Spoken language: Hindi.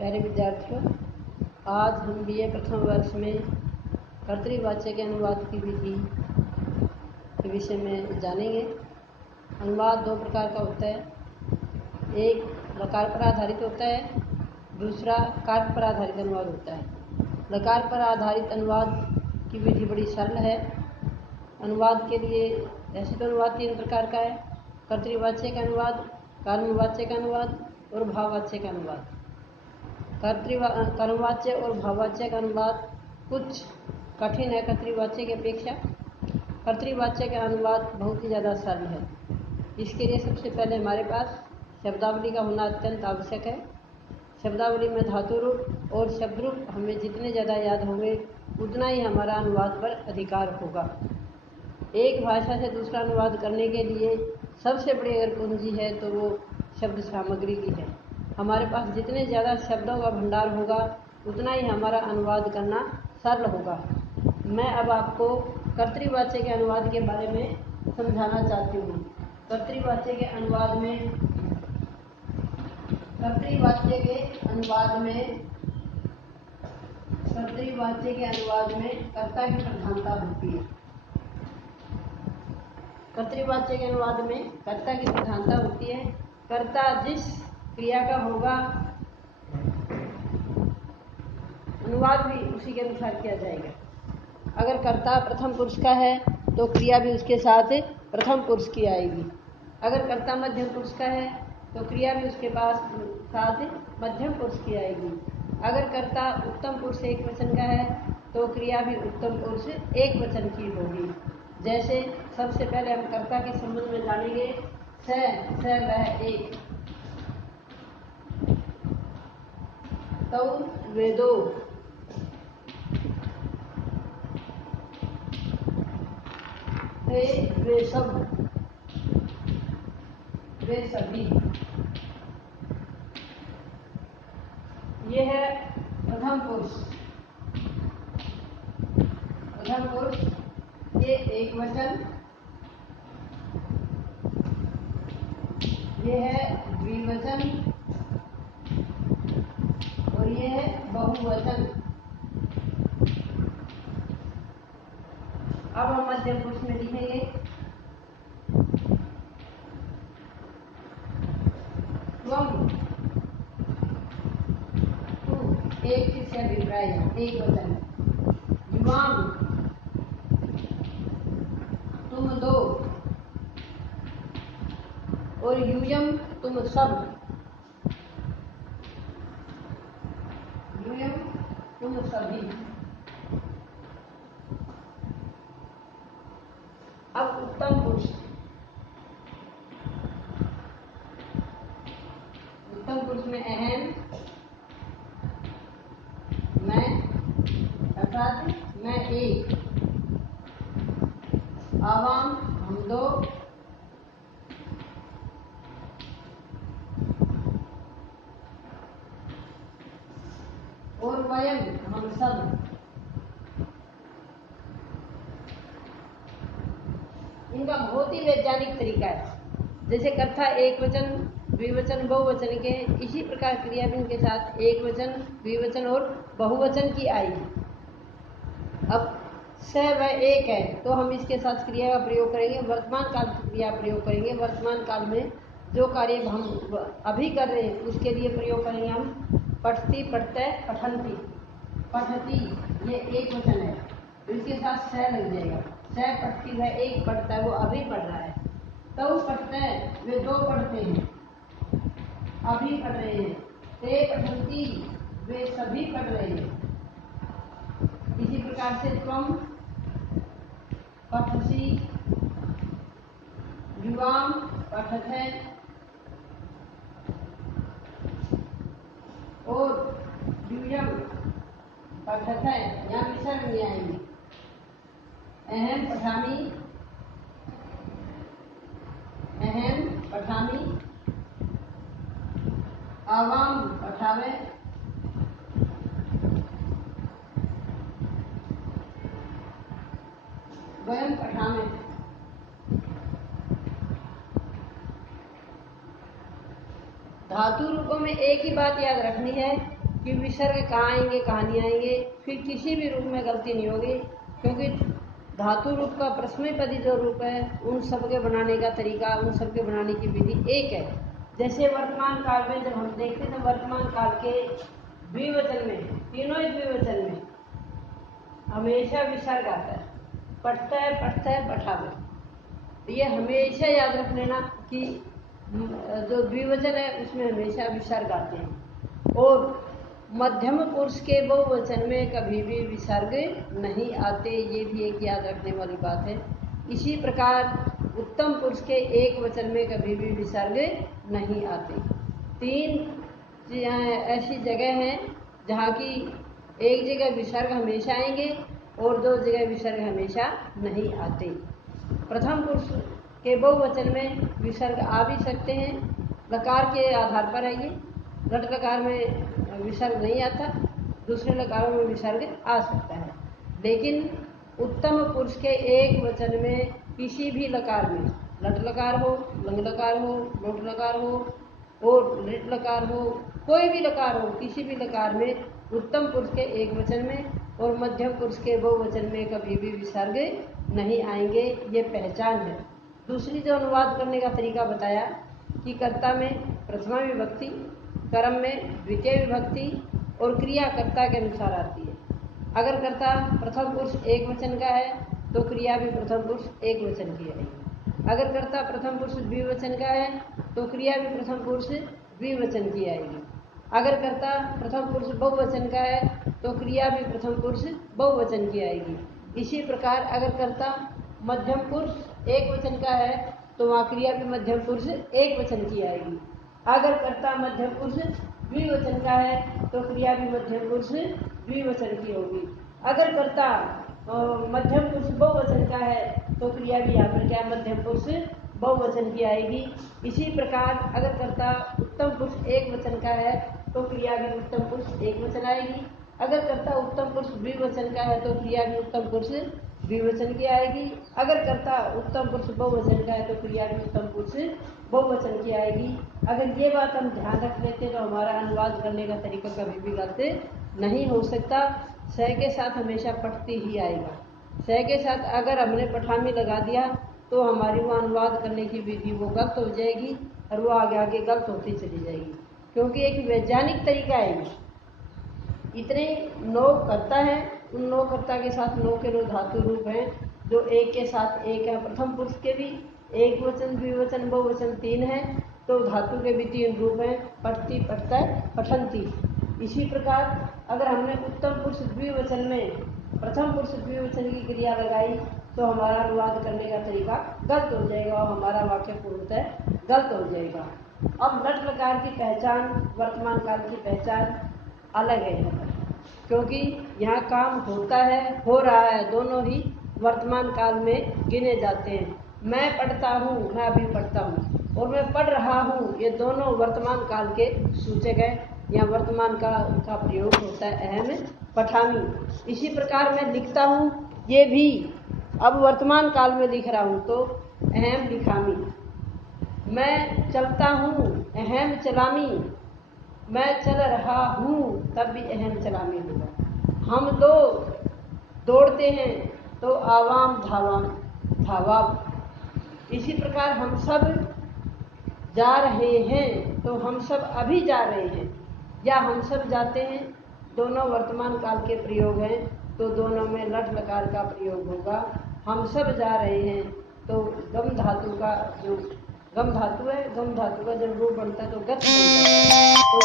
प्यारे विद्यार्थियों, आज हम बीए प्रथम वर्ष में कर्तृवाच्य के अनुवाद की विधि के विषय में जानेंगे। अनुवाद दो प्रकार का होता है, एक लकार पर आधारित होता है, दूसरा कार्य पर आधारित अनुवाद होता है। लकार पर आधारित अनुवाद की विधि बड़ी सरल है। अनुवाद के लिए ऐसे तो अनुवाद तीन प्रकार का है: कर्तृवाच्य का अनुवाद, कर्मवाच्य का अनुवाद और भाववाच्य का अनुवाद। कर्मवाच्य और भाववाच्य का अनुवाद कुछ कठिन है कर्तृवाच्य की अपेक्षा। कर्तृवाच्य का अनुवाद बहुत ही ज़्यादा सरल है। इसके लिए सबसे पहले हमारे पास शब्दावली का होना अत्यंत आवश्यक है। शब्दावली में धातु रूप और शब्द रूप हमें जितने ज़्यादा याद होंगे उतना ही हमारा अनुवाद पर अधिकार होगा। एक भाषा से दूसरा अनुवाद करने के लिए सबसे बड़ी अगर पूंजी है तो वो शब्द सामग्री की है। हमारे पास जितने ज़्यादा शब्दों का भंडार होगा उतना ही हमारा अनुवाद करना सरल होगा। मैं अब आपको कर्तृवाच्य के अनुवाद के बारे में समझाना चाहती हूँ। कर्तृवाच्य के अनुवाद में कर्ता की प्रधानता होती है। कर्तृवाच्य के अनुवाद में कर्ता की प्रधानता होती है। कर्ता जिस क्रिया का होगा अनुवाद भी उसी के अनुसार किया जाएगा। अगर कर्ता प्रथम पुरुष का है तो क्रिया भी उसके साथ प्रथम पुरुष की आएगी। अगर कर्ता मध्यम पुरुष का है तो क्रिया भी उसके साथ मध्यम पुरुष की आएगी। अगर कर्ता उत्तम पुरुष एक वचन का है तो क्रिया भी उत्तम पुरुष एक वचन की होगी। जैसे सबसे पहले हम कर्ता के संबंध में जानेंगे। स वह एक, तौ वे दो, वे सब, वे सभी। ये है प्रथम पुरुष। प्रथम पुरुष ये एक वचन, ये है द्विवचन और ये है बहुवचन। अब हम मध्यम पुरुष में लिखेंगे। त्वम, तू, एक चीज से अभिप्राय है, एक वचन है। युवाम, तुम दो, और यूयम, तुम सब। यूयम, तुम सभी। अब उत्तम पुरुष। उत्तम पुरुष में अहम, मैं अर्थात मैं एक, आवाम हम दो, और वयम हम सब। इनका बहुत ही वैज्ञानिक तरीका है। जैसे कर्ता एक वचन, द्विवचन, बहुवचन के, इसी प्रकार क्रिया भी इनके साथ एक वचन, द्विवचन और बहुवचन की आएगी। अब स वह एक है तो हम इसके साथ क्रिया का प्रयोग करेंगे, वर्तमान काल की क्रिया प्रयोग करेंगे। वर्तमान काल में जो कार्य हम अभी कर रहे हैं उसके लिए प्रयोग करेंगे हम पठती, पठते, पठंती। पठती ये एक वचन है तो इसके साथ स लग जाएगा। स पठती वह एक पढ़ता है, वो अभी पढ़ रहा है। तौ पढ़ते वे दो पढ़ते हैं, अभी पढ़ रहे हैं। ते पठंती वे सभी पढ़ रहे हैं। इसी प्रकार से त्वम पठसी, युवाम पठत है, और यूयम पठत है। यहाँ विसर्ग नहीं आएंगे। अहम पठामी, अहम पठामी, आवाम पठावे, वयम पठावे। धातु रूपों में एक ही बात याद रखनी है कि विसर्ग कहाँ आएंगे कहाँ नहीं आएंगे, फिर किसी भी रूप में गलती नहीं होगी, क्योंकि धातु रूप का प्रश्नपदी जो रूप है उन सब के बनाने का तरीका, उन सब के बनाने की विधि एक है। जैसे वर्तमान काल में जब हम देखते हैं तो वर्तमान काल के द्विवचन में, तीनों ही द्विवचन में हमेशा विसर्ग आता है, पढ़ता है पढ़ता है पठावे। तो ये हमेशा याद रख लेना कि जो द्विवचन है उसमें हमेशा विसर्ग आते हैं। और मध्यम पुरुष के बहुवचन में कभी भी विसर्ग नहीं आते, ये भी एक याद रखने वाली बात है। इसी प्रकार उत्तम पुरुष के एक वचन में कभी भी विसर्ग नहीं आते। 3 ऐसी जगह हैं जहाँ की एक जगह विसर्ग हमेशा आएंगे और 2 जगह विसर्ग हमेशा नहीं आते। प्रथम पुरुष के बहुवचन में विसर्ग आ भी सकते हैं, लकार के आधार पर है ये। लट लकार में विसर्ग नहीं आता, दूसरे लकारों में विसर्ग आ सकता है। लेकिन उत्तम पुरुष के एक वचन में किसी भी लकार में, लट लकार हो, लंग लकार हो, लोट लकार हो और लिट लकार हो, कोई भी लकार हो, किसी भी लकार में उत्तम पुरुष के एक वचन में और मध्यम पुरुष के बहुवचन में कभी भी विसर्ग नहीं आएंगे, ये पहचान है। दूसरी जो अनुवाद करने का तरीका बताया कि कर्ता में प्रथमा विभक्ति, कर्म में द्वितीय विभक्ति और क्रिया कर्ता के अनुसार आती है। अगर कर्ता प्रथम पुरुष एक वचन का है तो क्रिया भी प्रथम पुरुष एक वचन की आएगी। अगर कर्ता प्रथम पुरुष द्विवचन का है तो क्रिया भी प्रथम पुरुष द्विवचन की आएगी। अगर कर्ता प्रथम पुरुष बहुवचन का है तो क्रिया भी प्रथम पुरुष बहुवचन की आएगी। इसी प्रकार अगर कर्ता मध्यम पुरुष एक वचन का है तो वहाँ क्रिया भी मध्यम पुरुष एक वचन की आएगी। अगर कर्ता मध्यम पुरुष द्विवचन का है तो क्रिया भी मध्यम पुरुष द्विवचन की होगी। अगर कर्ता मध्यम पुरुष बहुवचन का है तो क्रिया भी यहाँ पर क्या मध्यम पुरुष बहुवचन की आएगी। इसी प्रकार अगर कर्ता उत्तम पुरुष एक वचन का है तो क्रिया भी उत्तम पुरुष एक वचन आएगी। अगर कर्ता उत्तम पुरुष द्विवचन का है तो क्रिया भी उत्तम पुरुष द्विवचन की आएगी। अगर कर्ता उत्तम पुरुष बहुवचन का है तो क्रिया भी उत्तम पुरुष बहुवचन की आएगी। अगर ये बात हम ध्यान रख लेते तो हमारा अनुवाद करने का तरीका कभी भी गलत नहीं हो सकता। स के साथ हमेशा पठती ही आएगा। स के साथ अगर हमने पठामी लगा दिया तो हमारी वो अनुवाद करने की विधि वो गलत हो जाएगी और वो आगे आगे गलत होती चली जाएगी, क्योंकि एक वैज्ञानिक तरीका है। इतने 9 कर्ता हैं, उन 9 कर्ता के साथ 9 के 9 धातु रूप हैं जो एक के साथ एक है। प्रथम पुरुष के भी एक वचन द्विवचन बहुवचन 3 हैं तो धातु के भी 3 रूप हैं, पठती पठता पठंती। इसी प्रकार अगर हमने उत्तम पुरुष द्विवचन में प्रथम पुरुष द्विवचन की क्रिया लगाई तो हमारा अनुवाद करने का तरीका गलत हो जाएगा और हमारा वाक्य पूर्णतः गलत हो जाएगा। अब लट लकार की पहचान, वर्तमान काल की पहचान अलग है यहाँ पर, क्योंकि यहाँ काम होता है, हो रहा है, दोनों ही वर्तमान काल में गिने जाते हैं। मैं पढ़ता हूँ, मैं अभी पढ़ता हूँ, और मैं पढ़ रहा हूँ, ये दोनों वर्तमान काल के सूचक है। यहाँ वर्तमान का प्रयोग होता है अहम पठामी। इसी प्रकार मैं लिखता हूँ, ये भी अब वर्तमान काल में लिख रहा हूँ तो अहम लिखामी। मैं चलता हूँ, अहम चलामी। मैं चल रहा हूँ, तब भी अहम चलामी होगा। हम लोग दौड़ते हैं तो आवाम धावाम धावा। इसी प्रकार हम सब जा रहे हैं तो हम सब अभी जा रहे हैं, या हम सब जाते हैं, दोनों वर्तमान काल के प्रयोग हैं तो दोनों में लट लकार का प्रयोग होगा। हम सब जा रहे हैं तो गम धातु का जो गम धातु है, गम धातु का जब रूप बनता है तो गत बनता है। तो